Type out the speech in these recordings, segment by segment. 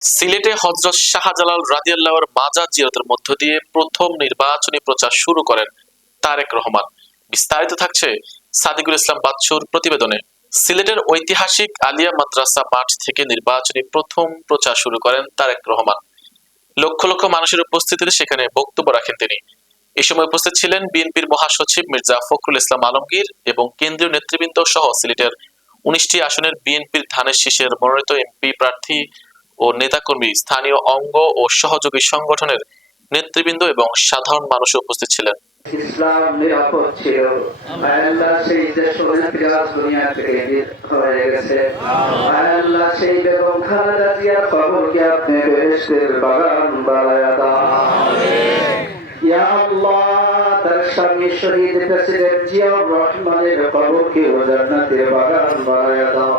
সিলেটে হযরত শাহজালাল রাদিয়াল্লাহুর মাজার জিয়ারতের মধ্য দিয়ে প্রথম নির্বাচনী প্রচার শুরু করেন তারেক রহমান। বিস্তারিত থাকছে সাদিকুল ইসলাম বাচ্চুর প্রতিবেদনে। সিলেটের ঐতিহাসিক আলিয়া মাদ্রাসা মাঠ থেকে নির্বাচনী প্রথম প্রচার শুরু করেন তারেক রহমান। লক্ষ লক্ষ মানুষের উপস্থিতিতে সেখানে বক্তব্য রাখেন তিনি। এ সময় উপস্থিত ছিলেন বিএনপির মহাসচিব মির্জা ফখরুল ইসলাম আলমগীর এবং কেন্দ্রীয় নেতৃবৃন্দ সহ সিলেটের ১৯টি আসনের বিএনপির ধানের শীষের মনোনীত এমপি প্রার্থী ও নেতাকর্মী, স্থানীয় অঙ্গ ও সহযোগী সংগঠনের নেতৃবৃন্দ এবং সাধারণ মানুষ উপস্থিত ছিলেন। ইসলাম নিরাপদ ছিল, আল্লাহ সেই দেশ দুনিয়া থেকে হয়ে গেছে। আল্লাহ সেই বেগম খালেদা জিয়ার কবরকে আপনি বেহেশতের বাগান বানায়া দাও। ইয়া আল্লাহ, তার স্বামী শহীদ প্রেসিডেন্ট জিয়াউর রহমানের কবরকে জান্নাতের বাগান বানায়া দাও।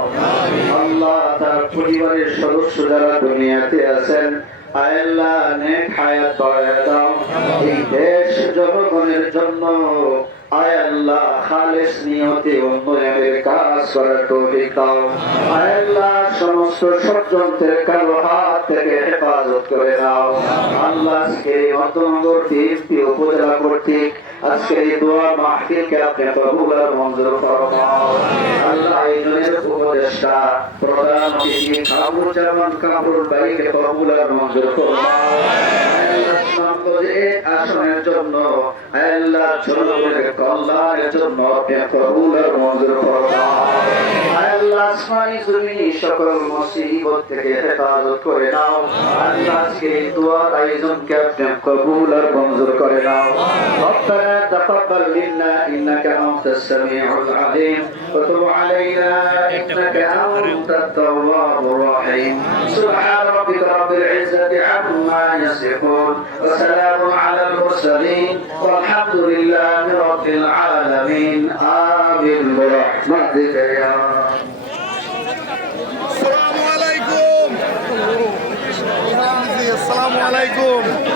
আল্লাহ, তার পরিবারের সদস্য যারা দুনিয়াতে আছেন, আল্লাহ নেক হায়াত বাড়ায়া দাও। এই দেশ জনগণের জন্য আল্লাহ খালেস নিয়তে উন্নয়নের কাজ করার তৌফিক দাও। আল্লাহ, সমস্ত ষড়যন্ত্রের কালো হাত থেকে হেফাজত করে দাও। আল্লাহ, আজকে অন্তর বিএনপি উপজেলা কর্তৃক আজকে এই দোয়া মাহফিলকে আপনি কবুল আর মঞ্জুর ফরমাও। আল্লাহ, এই জনের উপদেষ্টা প্রধান অতিথি কামরুজ্জামান কামরুল ভাইকে কবুল আর মঞ্জুর ফরমাও। আসনের জন্য আল্লাহ জনগণের কল্যাণের জন্য আপনি কবুল আর মঞ্জুর ফরমাও। আল্লাহ, আসমানি জমিনি সকল মুসিবত থেকে হেফাজত করে নাও। আল্লাহ, আজকে এই দোয়ার আয়োজনকে আপনি কবুল আর মঞ্জুর করে নাও। ربنا تقبل منا إنك أنت السميع العليم وتب علينا إنك أنت التواب الرحيم. سبحان ربك رب العزة عما يصفون وسلام على المرسلين والحمد لله رب العالمين. آمين برحمتك يا السلام عليكم.